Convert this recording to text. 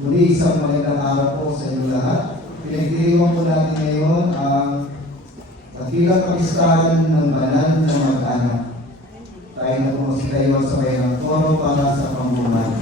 Muli isang magandang araw po sa inyo lahat. Pinagdiriwang po natin ngayon ang dakilang kapistahan ng banal na mag-anak. Tayo na po magsigayon sa bayan ng Toro para sa pamumuhay.